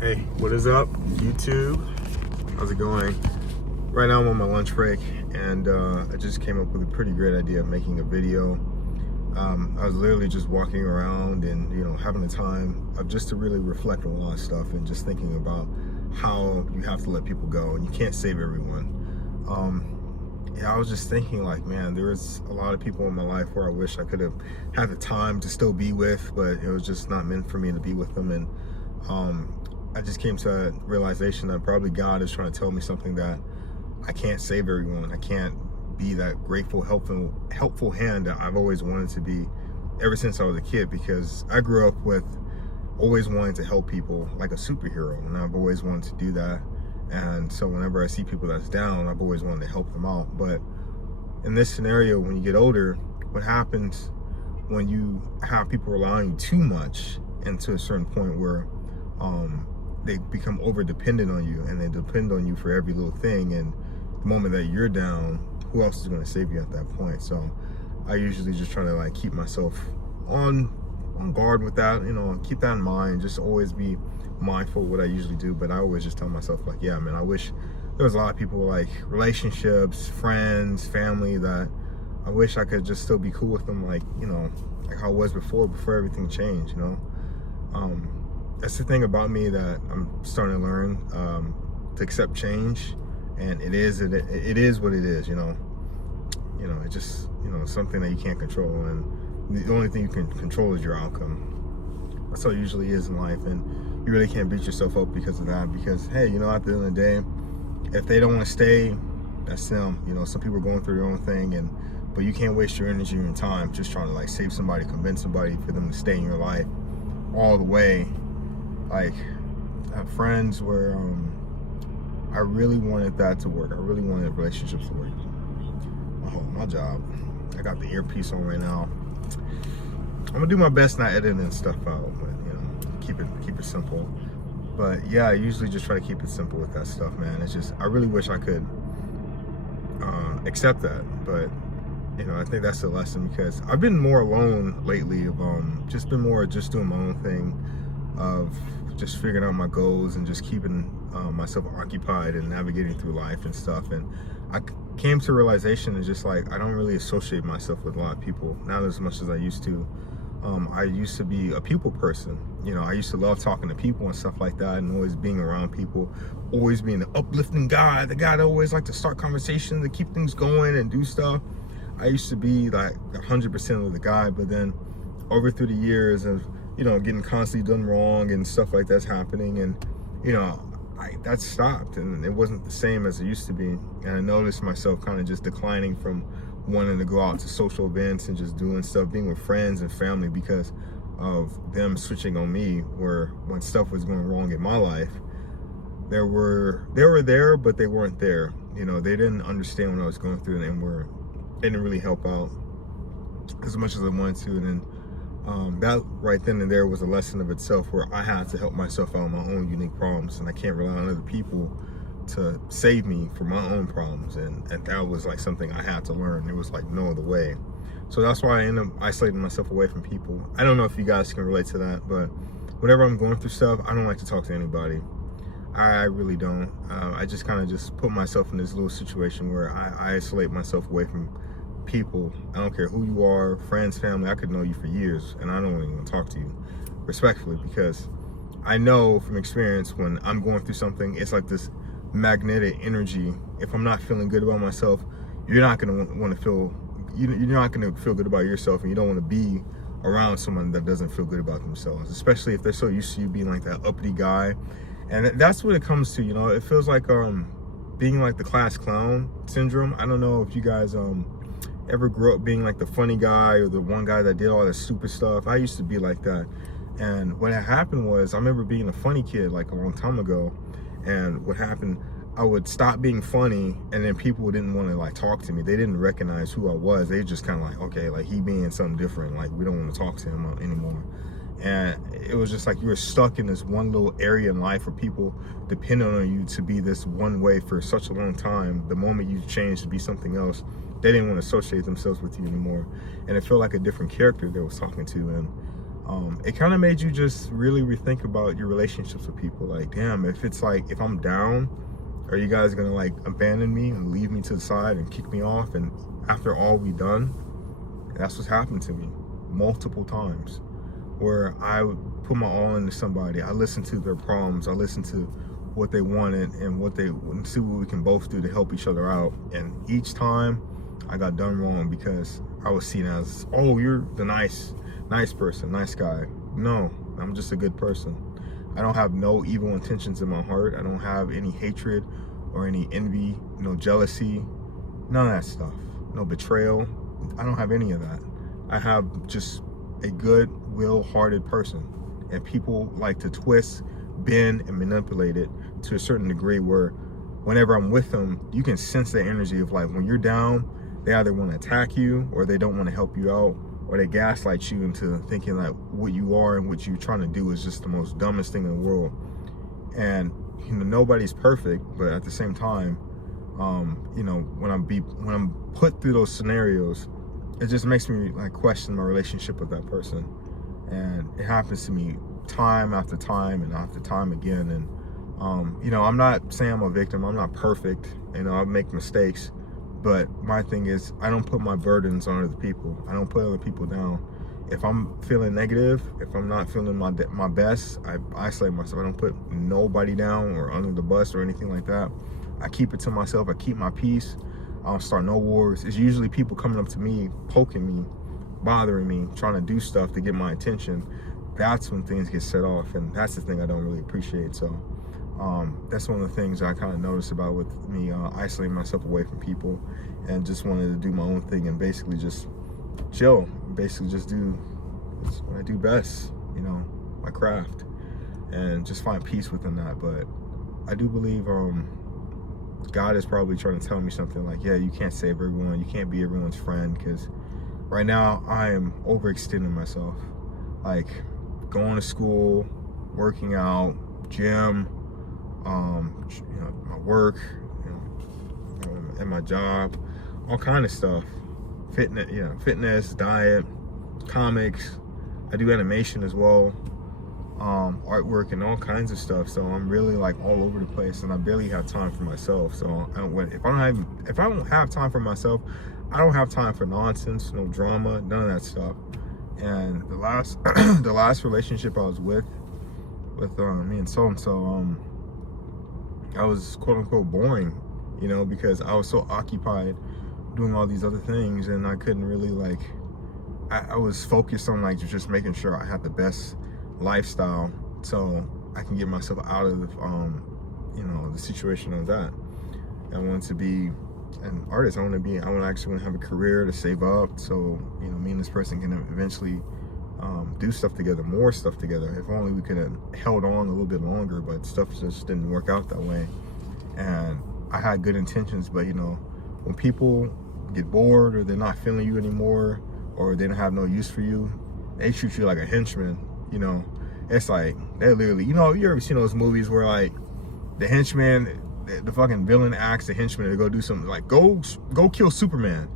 Hey, what is up, YouTube? How's it going? Right now I'm on my lunch break, and I just came up with a pretty great idea of making a video. I was literally just walking around and, having the time of just to really reflect on a lot of stuff and just thinking about how you have to let people go and you can't save everyone. I was just thinking, like, man, there's a lot of people in my life where I wish I could have had the time to still be with, but it was just not meant for me to be with them. And I just came to a realization that probably God is trying to tell me something, that I can't save everyone. I can't be that grateful, helpful hand that I've always wanted to be ever since I was a kid, because I grew up with always wanting to help people like a superhero, and I've always wanted to do that. And so whenever I see people that's down, I've always wanted to help them out. But in this scenario, when you get older, what happens when you have people relying on you too much, and to a certain point where they become over dependent on you, and they depend on you for every little thing, and the moment that you're down, who else is going to save you at that point? So I usually just try to like keep myself on guard with that, keep that in mind, just always be mindful of what I usually do. But I always just tell myself, like, yeah, man, I wish there was a lot of people, like relationships, friends, family, that I wish I could just still be cool with them, like like how I was before everything changed. That's the thing about me that I'm starting to learn, to accept change, and it is what it is. It just something that you can't control, and the only thing you can control is your outcome. That's how it usually is in life, and you really can't beat yourself up because of that. Because hey, at the end of the day, if they don't want to stay, that's them. Some people are going through their own thing, but you can't waste your energy and your time just trying to like save somebody, convince somebody for them to stay in your life all the way. Like, I have friends where I really wanted that to work. I really wanted relationships to work. My job, I got the earpiece on right now. I'm gonna do my best not editing stuff out, but keep it simple. But yeah, I usually just try to keep it simple with that stuff, man. It's just, I really wish I could accept that, but I think that's the lesson, because I've been more alone lately. Of just been more just doing my own thing, of just figuring out my goals and just keeping myself occupied and navigating through life and stuff. And I came to a realization, is just like, I don't really associate myself with a lot of people, not as much as I used to. I used to be a people person. I used to love talking to people and stuff like that, and always being around people, always being the uplifting guy, the guy that always liked to start conversations, to keep things going and do stuff. I used to be like 100% of the guy, but then over through the years of getting constantly done wrong and stuff like that's happening, and that stopped, and it wasn't the same as it used to be. And I noticed myself kind of just declining from wanting to go out to social events and just doing stuff, being with friends and family, because of them switching on me, where when stuff was going wrong in my life, they were there, but they weren't there. They didn't understand what I was going through, and they didn't really help out as much as I wanted to. And then that right then and there was a lesson of itself, where I had to help myself out with my own unique problems, and I can't rely on other people to save me from my own problems. And that was like something I had to learn. It was like no other way. So that's why I ended up isolating myself away from people. I don't know if you guys can relate to that, but whenever I'm going through stuff, I don't like to talk to anybody. I really don't. I just kind of just put myself in this little situation where I isolate myself away from people. I don't care who you are, friends, family. I could know you for years, and I don't even want to talk to you, respectfully, because I know from experience, when I'm going through something, it's like this magnetic energy. If I'm not feeling good about myself, you're not going to want to feel, you're not going to feel good about yourself, and you don't want to be around someone that doesn't feel good about themselves, especially if they're so used to you being like that uppity guy. And that's what it comes to. It feels like being like the class clown syndrome. I don't know if you guys ever grew up being like the funny guy, or the one guy that did all that stupid stuff. I used to be like that. And what had happened was, I remember being a funny kid like a long time ago, and what happened, I would stop being funny, and then people didn't want to like talk to me. They didn't recognize who I was. They just kind of like, okay, like he being something different, like we don't want to talk to him anymore. And it was just like you were stuck in this one little area in life where people depended on you to be this one way for such a long time. The moment you changed to be something else, they didn't want to associate themselves with you anymore. And it felt like a different character they was talking to. And it kind of made you just really rethink about your relationships with people. Like, damn, if I'm down, are you guys gonna like abandon me and leave me to the side and kick me off? And after all we done, that's what's happened to me multiple times, where I would put my all into somebody. I listened to their problems. I listened to what they wanted and see what we can both do to help each other out. And each time I got done wrong because I was seen as, oh, you're the nice person, nice guy. No, I'm just a good person. I don't have no evil intentions in my heart. I don't have any hatred or any envy, no jealousy, none of that stuff. No betrayal. I don't have any of that. I have just a good will-hearted person. And people like to twist, bend, and manipulate it to a certain degree where whenever I'm with them, you can sense the energy of like when you're down, they either want to attack you or they don't want to help you out, or they gaslight you into thinking that what you are and what you're trying to do is just the most dumbest thing in the world. And you know, nobody's perfect, but at the same time, you know, when I'm put through those scenarios, it just makes me like question my relationship with that person. And it happens to me time after time and after time again. And you know, I'm not saying I'm a victim. I'm not perfect. You know, I make mistakes. But my thing is, I don't put my burdens on other people. I don't put other people down. If I'm feeling negative, if I'm not feeling my best, I isolate myself. I don't put nobody down or under the bus or anything like that. I keep it to myself. I keep my peace. I don't start no wars. It's usually people coming up to me, poking me, bothering me, trying to do stuff to get my attention. That's when things get set off, and that's the thing I don't really appreciate. So that's one of the things I kind of noticed about with me isolating myself away from people and just wanted to do my own thing and basically just chill, basically just do what I do best, you know, my craft, and just find peace within that. But I do believe God is probably trying to tell me something like, yeah, you can't save everyone, you can't be everyone's friend, because right now I am overextending myself, like going to school, working out, gym, you know, my work, you know, and my job, all kind of stuff, fitness, diet, comics. I do animation as well, artwork and all kinds of stuff. So I'm really like all over the place, and I barely have time for myself. So if I don't have time for myself, I don't have time for nonsense, no drama, none of that stuff. And the last the last relationship I was with me and so I was quote unquote boring, you know, because I was so occupied doing all these other things, and I couldn't really like, I was focused on like just making sure I had the best lifestyle so I can get myself out of you know, the situation I was at. I wanted to be an artist. I want to actually want to have a career to save up, so you know, me and this person can eventually do stuff together, more stuff together. If only we could have held on a little bit longer, but stuff just didn't work out that way. And I had good intentions, but you know, when people get bored or they're not feeling you anymore, or they don't have no use for you, they treat you like a henchman. You know, it's like they literally, you know, you ever seen those movies where like the henchman, the fucking villain asks the henchman to go do something, like go kill Superman,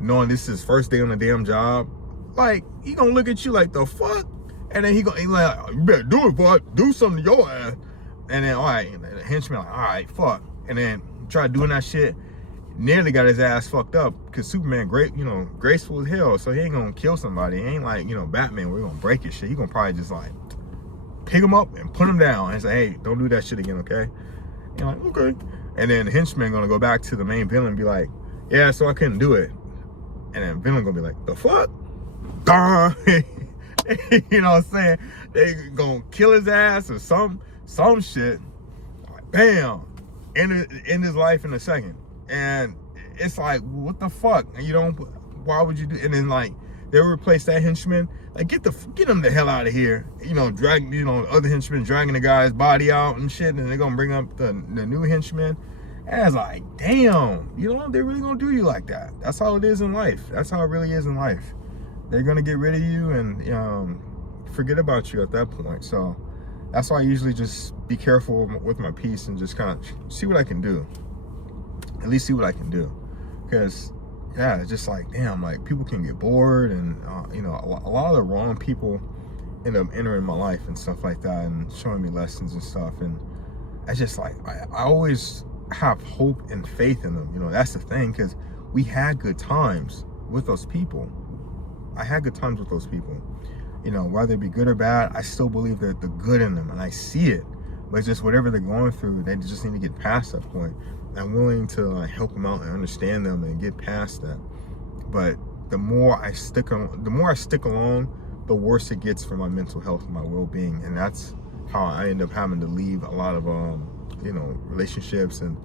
knowing this is his first day on the damn job. Like, he gonna look at you like, the fuck? And then he like, you better do it, boy. Do something to your ass. And then, all right, the henchman like, all right, fuck. And then tried doing that shit, nearly got his ass fucked up, because Superman, graceful as hell, so he ain't gonna kill somebody. He ain't like, you know, Batman, we're gonna break his shit. He gonna probably just like pick him up and put him down and say, hey, don't do that shit again, okay? And you're like, okay. And then the henchman gonna go back to the main villain and be like, yeah, so I couldn't do it. And then villain gonna be like, the fuck? You know what I'm saying? They gonna kill his ass or some shit. Like, bam, end his life in a second. And it's like, what the fuck? And you don't, why would you do? And then like they replace that henchman, like get him the hell out of here. You know, other henchmen dragging the guy's body out and shit, and they're gonna bring up the new henchman. And it's like, damn, you know, they're really gonna do you like that. That's how it is in life. That's how it really is in life. They're gonna get rid of you and forget about you at that point. So that's why I usually just be careful with my peace and just kind of see what I can do. At least see what I can do, because yeah, it's just like, damn, like people can get bored, and you know, a lot of the wrong people end up entering my life and stuff like that, and showing me lessons and stuff. And I just like, I always have hope and faith in them. You know, that's the thing, because we had good times with those people. I had good times with those people. You know, whether it be good or bad, I still believe that the good in them, and I see it. But it's just whatever they're going through, they just need to get past that point. I'm willing to like help them out and understand them and get past that. But the more I stick along, the worse it gets for my mental health and my well-being. And that's how I end up having to leave a lot of you know, relationships and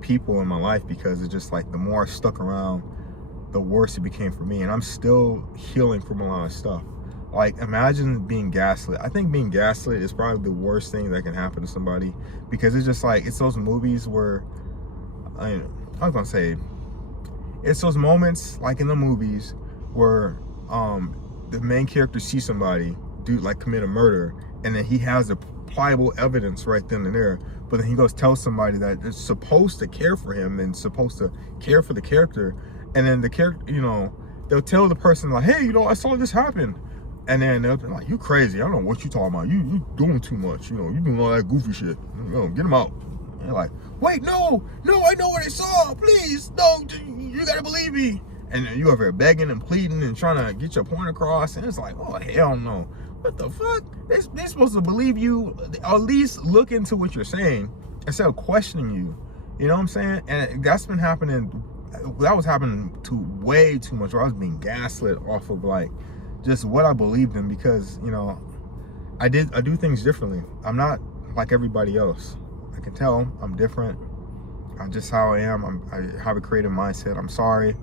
people in my life, because it's just like the more I stuck around, the worse it became for me. And I'm still healing from a lot of stuff. Like, imagine being gaslit. I think being gaslit is probably the worst thing that can happen to somebody, because it's just like, it's those movies where, I was gonna say, it's those moments like in the movies where the main character sees somebody commit a murder, and then he has the pliable evidence right then and there, but then he goes tell somebody that is supposed to care for him and supposed to care for the character, and then the character, you know, they'll tell the person like, hey, you know, I saw this happen. And then they'll be like, you crazy. I don't know what you talking about. You doing too much. You know, you doing all that goofy shit. You know, get him out. And you're like, wait, no, I know what I saw. Please, no, you gotta believe me. And then you over there begging and pleading and trying to get your point across. And it's like, oh, hell no. What the fuck? They're supposed to believe you, or at least look into what you're saying instead of questioning you. You know what I'm saying? And that's been happening. That was happening way too much, where I was being gaslit off of like, just what I believed in, because, you know, I do things differently. I'm not like everybody else. I can tell I'm different. I'm just how I am. I have a creative mindset. I'm sorry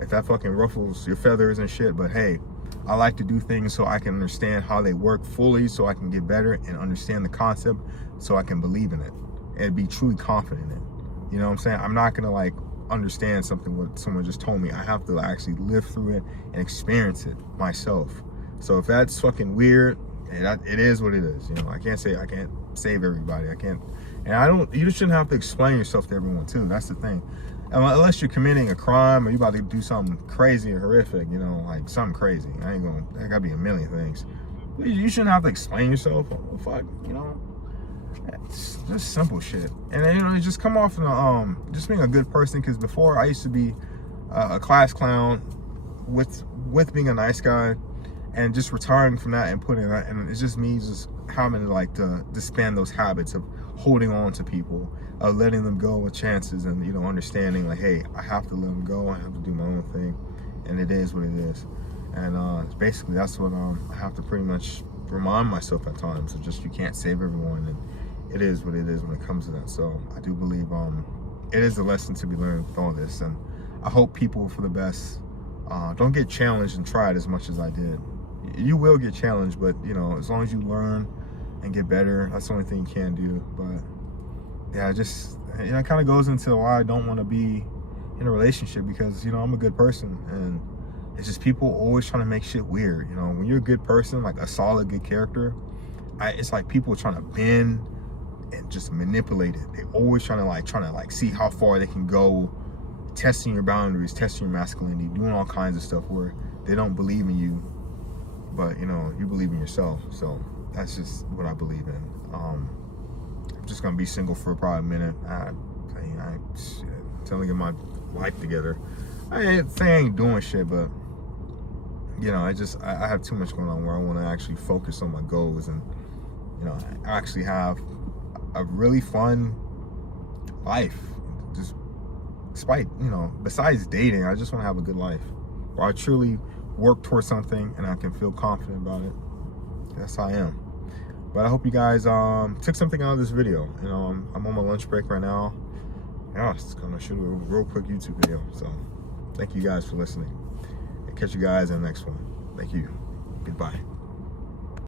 if that fucking ruffles your feathers and shit, but hey, I like to do things so I can understand how they work fully, so I can get better and understand the concept, so I can believe in it and be truly confident in it. You know what I'm saying? I'm not gonna like understand something what someone just told me. I have to actually live through it and experience it myself. So if that's fucking weird, it is what it is. You know, I can't save everybody. And you shouldn't have to explain yourself to everyone too. That's the thing. Unless you're committing a crime or you about to do something crazy or horrific, you know, like something crazy. There gotta be a million things. You shouldn't have to explain yourself. Oh, fuck, you know. It's just simple shit. And then, you know, just come off just being a good person, because before I used to be a class clown with being a nice guy, and just retiring from that and putting that, and it's just me just having to like to disband those habits of holding on to people, letting them go with chances, and, you know, understanding like, hey, I have to let them go, I have to do my own thing, and it is what it is. And basically that's what I have to pretty much remind myself at times. So just, you can't save everyone, and it is what it is when it comes to that. So I do believe it is a lesson to be learned with all this, and I hope people, for the best, don't get challenged and tried as much as I did. You will get challenged, but, you know, as long as you learn and get better, that's the only thing you can do. But yeah, just, you know, it kind of goes into why I don't want to be in a relationship, because, you know, I'm a good person, and it's just people always trying to make shit weird. You know, when you're a good person, like a solid good character, it's like people trying to bend and just manipulate it. They always trying to see how far they can go, testing your boundaries, testing your masculinity, doing all kinds of stuff where they don't believe in you, but, you know, you believe in yourself. So that's just what I believe in. I'm just gonna be single for probably a minute. Until I get my life together. I ain't saying I ain't doing shit, but, you know, I have too much going on where I want to actually focus on my goals, and, you know, I actually have a really fun life. Just despite, you know, besides dating, I just want to have a good life where I truly work towards something and I can feel confident about it. That's how I am. But I hope you guys took something out of this video. You know, I'm on my lunch break right now. Yeah, it's gonna shoot a real quick YouTube video. So thank you guys for listening. And catch you guys in the next one. Thank you. Goodbye.